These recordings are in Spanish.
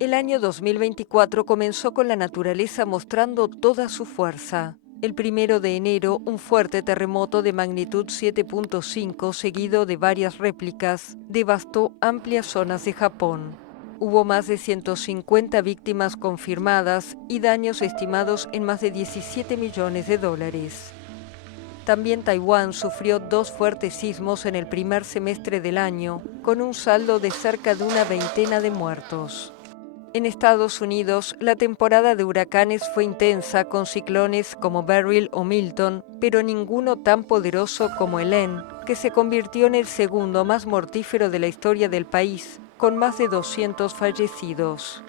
El año 2024 comenzó con la naturaleza mostrando toda su fuerza. El 1 de enero, un fuerte terremoto de magnitud 7.5, seguido de varias réplicas, devastó amplias zonas de Japón. Hubo más de 150 víctimas confirmadas y daños estimados en más de 17 millones de dólares. También Taiwán sufrió 2 fuertes sismos en el primer semestre del año, con un saldo de cerca de una veintena de muertos. En Estados Unidos, la temporada de huracanes fue intensa con ciclones como Beryl o Milton, pero ninguno tan poderoso como Helene, que se convirtió en el segundo más mortífero de la historia del país, con más de 200 fallecidos.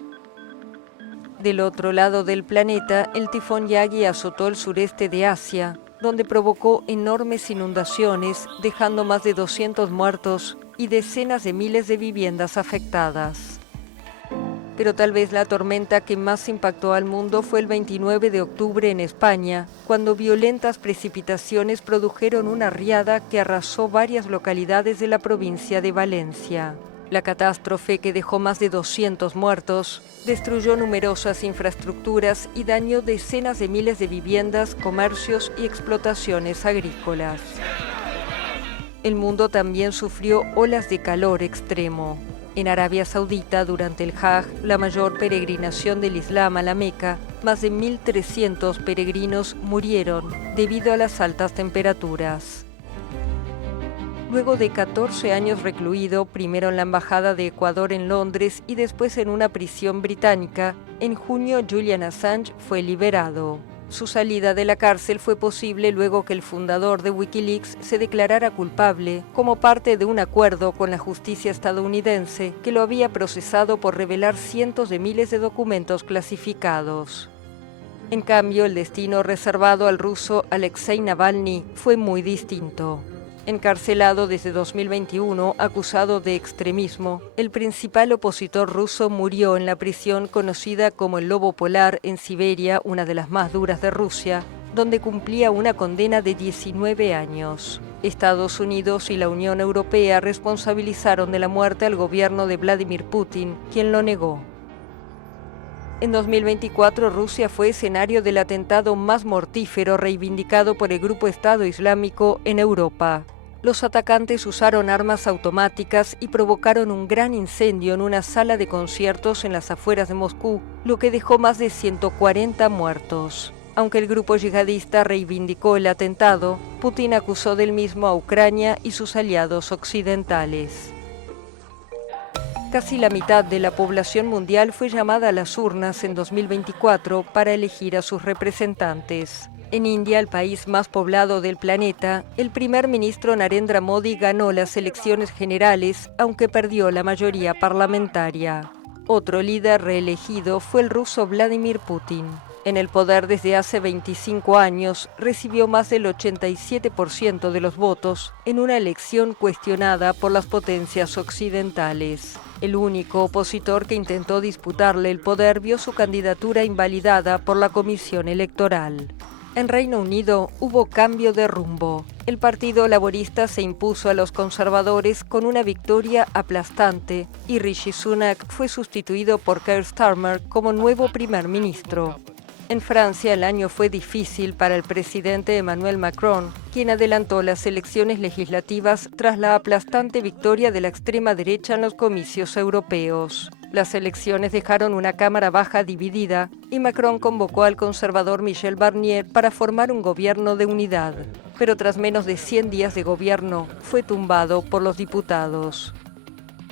Del otro lado del planeta, el tifón Yagi azotó el sureste de Asia, donde provocó enormes inundaciones, dejando más de 200 muertos y decenas de miles de viviendas afectadas. Pero tal vez la tormenta que más impactó al mundo fue el 29 de octubre en España, cuando violentas precipitaciones produjeron una riada que arrasó varias localidades de la provincia de Valencia. La catástrofe, que dejó más de 200 muertos, destruyó numerosas infraestructuras y dañó decenas de miles de viviendas, comercios y explotaciones agrícolas. El mundo también sufrió olas de calor extremo. En Arabia Saudita, durante el Hajj, la mayor peregrinación del Islam a la Meca, más de 1.300 peregrinos murieron debido a las altas temperaturas. Luego de 14 años recluido, primero en la Embajada de Ecuador en Londres y después en una prisión británica, en junio Julian Assange fue liberado. Su salida de la cárcel fue posible luego que el fundador de Wikileaks se declarara culpable como parte de un acuerdo con la justicia estadounidense que lo había procesado por revelar cientos de miles de documentos clasificados. En cambio, el destino reservado al ruso Alexei Navalny fue muy distinto. Encarcelado desde 2021, acusado de extremismo, el principal opositor ruso murió en la prisión conocida como el Lobo Polar en Siberia, una de las más duras de Rusia, donde cumplía una condena de 19 años. Estados Unidos y la Unión Europea responsabilizaron de la muerte al gobierno de Vladimir Putin, quien lo negó. En 2024, Rusia fue escenario del atentado más mortífero reivindicado por el Grupo Estado Islámico en Europa. Los atacantes usaron armas automáticas y provocaron un gran incendio en una sala de conciertos en las afueras de Moscú, lo que dejó más de 140 muertos. Aunque el grupo yihadista reivindicó el atentado, Putin acusó del mismo a Ucrania y sus aliados occidentales. Casi la mitad de la población mundial fue llamada a las urnas en 2024 para elegir a sus representantes. En India, el país más poblado del planeta, el primer ministro Narendra Modi ganó las elecciones generales, aunque perdió la mayoría parlamentaria. Otro líder reelegido fue el ruso Vladimir Putin. En el poder desde hace 25 años, recibió más del 87% de los votos en una elección cuestionada por las potencias occidentales. El único opositor que intentó disputarle el poder vio su candidatura invalidada por la Comisión Electoral. En Reino Unido hubo cambio de rumbo. El Partido Laborista se impuso a los conservadores con una victoria aplastante y Rishi Sunak fue sustituido por Keir Starmer como nuevo primer ministro. En Francia, el año fue difícil para el presidente Emmanuel Macron, quien adelantó las elecciones legislativas tras la aplastante victoria de la extrema derecha en los comicios europeos. Las elecciones dejaron una Cámara Baja dividida y Macron convocó al conservador Michel Barnier para formar un gobierno de unidad. Pero tras menos de 100 días de gobierno, fue tumbado por los diputados.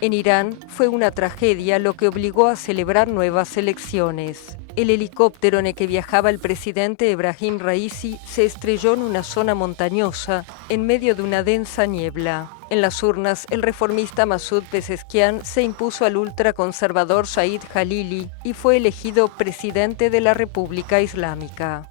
En Irán fue una tragedia lo que obligó a celebrar nuevas elecciones. El helicóptero en el que viajaba el presidente Ebrahim Raisi se estrelló en una zona montañosa en medio de una densa niebla. En las urnas, el reformista Masoud Pezeshkian se impuso al ultraconservador Said Jalili y fue elegido presidente de la República Islámica.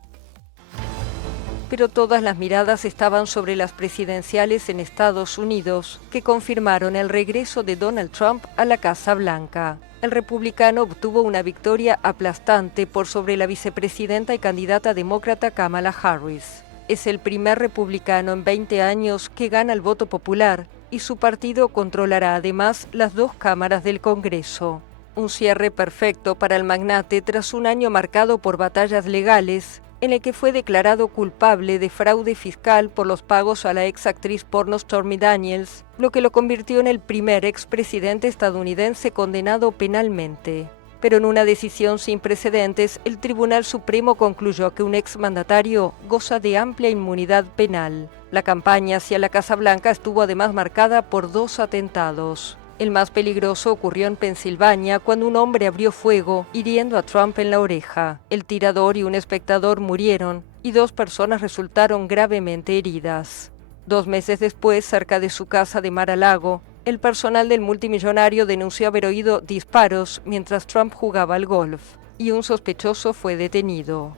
Pero todas las miradas estaban sobre las presidenciales en Estados Unidos, que confirmaron el regreso de Donald Trump a la Casa Blanca. El republicano obtuvo una victoria aplastante por sobre la vicepresidenta y candidata demócrata Kamala Harris. Es el primer republicano en 20 años que gana el voto popular y su partido controlará además las 2 cámaras del Congreso. un cierre perfecto para el magnate tras un año marcado por batallas legales, en el que fue declarado culpable de fraude fiscal por los pagos a la ex actriz porno Stormy Daniels, lo que lo convirtió en el primer expresidente estadounidense condenado penalmente. Pero en una decisión sin precedentes, el Tribunal Supremo concluyó que un exmandatario goza de amplia inmunidad penal. La campaña hacia la Casa Blanca estuvo además marcada por 2 atentados. El más peligroso ocurrió en Pensilvania cuando un hombre abrió fuego, hiriendo a Trump en la oreja. El tirador y un espectador murieron y 2 personas resultaron gravemente heridas. 2 meses después, cerca de su casa de Mar-a-Lago, el personal del multimillonario denunció haber oído disparos mientras Trump jugaba al golf, y un sospechoso fue detenido.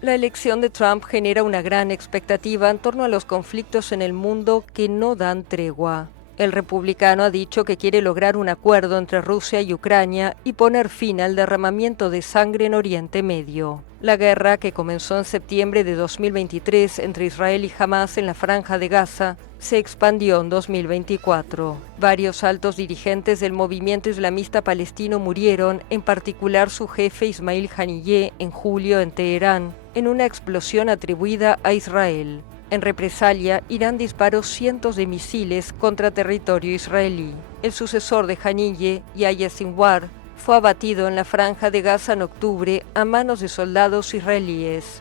La elección de Trump genera una gran expectativa en torno a los conflictos en el mundo que no dan tregua. El republicano ha dicho que quiere lograr un acuerdo entre Rusia y Ucrania y poner fin al derramamiento de sangre en Oriente Medio. La guerra, que comenzó en septiembre de 2023 entre Israel y Hamás en la Franja de Gaza, se expandió en 2024. Varios altos dirigentes del movimiento islamista palestino murieron, en particular su jefe Ismail Haniyeh en julio en Teherán, en una explosión atribuida a Israel. En represalia, Irán disparó cientos de misiles contra territorio israelí. El sucesor de Haniyeh, Yahya Sinwar, fue abatido en la Franja de Gaza en octubre a manos de soldados israelíes.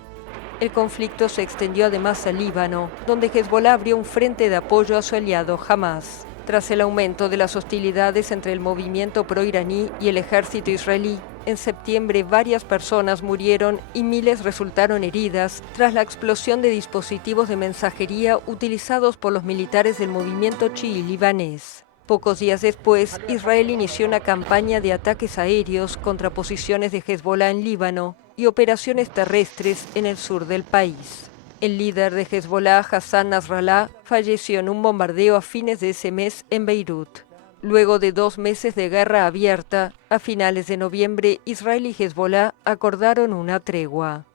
El conflicto se extendió además al Líbano, donde Hezbollah abrió un frente de apoyo a su aliado Hamás. Tras el aumento de las hostilidades entre el movimiento pro-iraní y el ejército israelí, en septiembre varias personas murieron y miles resultaron heridas tras la explosión de dispositivos de mensajería utilizados por los militares del movimiento chií libanés. Pocos días después, Israel inició una campaña de ataques aéreos contra posiciones de Hezbollah en Líbano y operaciones terrestres en el sur del país. El líder de Hezbollah, Hassan Nasrallah, falleció en un bombardeo a fines de ese mes en Beirut. Luego de 2 meses de guerra abierta, a finales de noviembre, Israel y Hezbollah acordaron una tregua.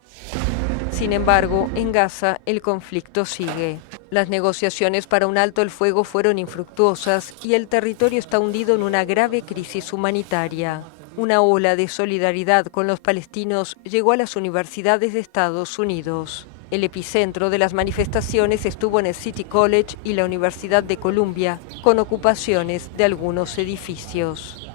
Sin embargo, en Gaza el conflicto sigue. Las negociaciones para un alto el fuego fueron infructuosas y el territorio está hundido en una grave crisis humanitaria. Una ola de solidaridad con los palestinos llegó a las universidades de Estados Unidos. El epicentro de las manifestaciones estuvo en el City College y la Universidad de Columbia, con ocupaciones de algunos edificios.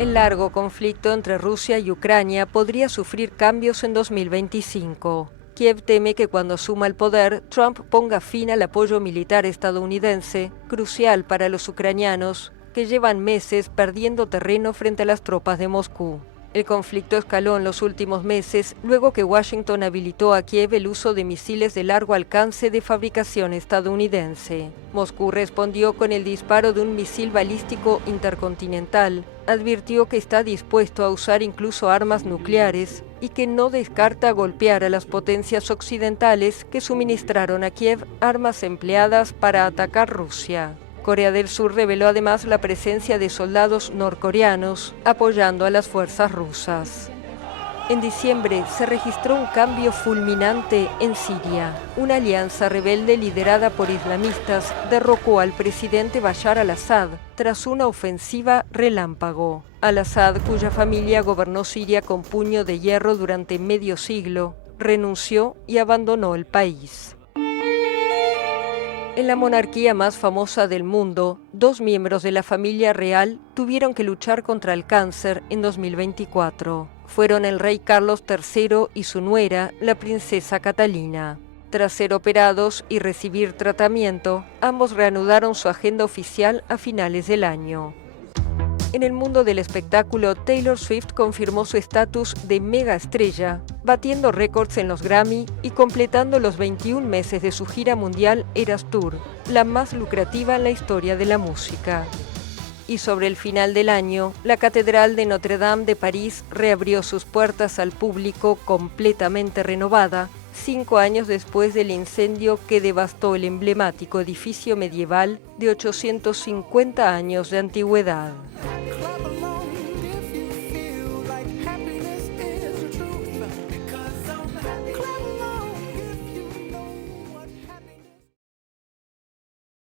El largo conflicto entre Rusia y Ucrania podría sufrir cambios en 2025. Kiev teme que cuando asuma el poder, Trump ponga fin al apoyo militar estadounidense, crucial para los ucranianos, que llevan meses perdiendo terreno frente a las tropas de Moscú. El conflicto escaló en los últimos meses, luego que Washington habilitó a Kiev el uso de misiles de largo alcance de fabricación estadounidense. Moscú respondió con el disparo de un misil balístico intercontinental, advirtió que está dispuesto a usar incluso armas nucleares y que no descarta golpear a las potencias occidentales que suministraron a Kiev armas empleadas para atacar Rusia. Corea del Sur reveló además la presencia de soldados norcoreanos apoyando a las fuerzas rusas. En diciembre se registró un cambio fulminante en Siria. Una alianza rebelde liderada por islamistas derrocó al presidente Bashar al-Assad tras una ofensiva relámpago. Al-Assad, cuya familia gobernó Siria con puño de hierro durante medio siglo, renunció y abandonó el país. En la monarquía más famosa del mundo, 2 miembros de la familia real tuvieron que luchar contra el cáncer en 2024. Fueron el rey Carlos III y su nuera, la princesa Catalina. Tras ser operados y recibir tratamiento, ambos reanudaron su agenda oficial a finales del año. En el mundo del espectáculo, Taylor Swift confirmó su estatus de mega estrella, batiendo récords en los Grammy y completando los 21 meses de su gira mundial Eras Tour, la más lucrativa en la historia de la música. Y sobre el final del año, la Catedral de Notre Dame de París reabrió sus puertas al público completamente renovada, 5 años después del incendio que devastó el emblemático edificio medieval de 850 años de antigüedad.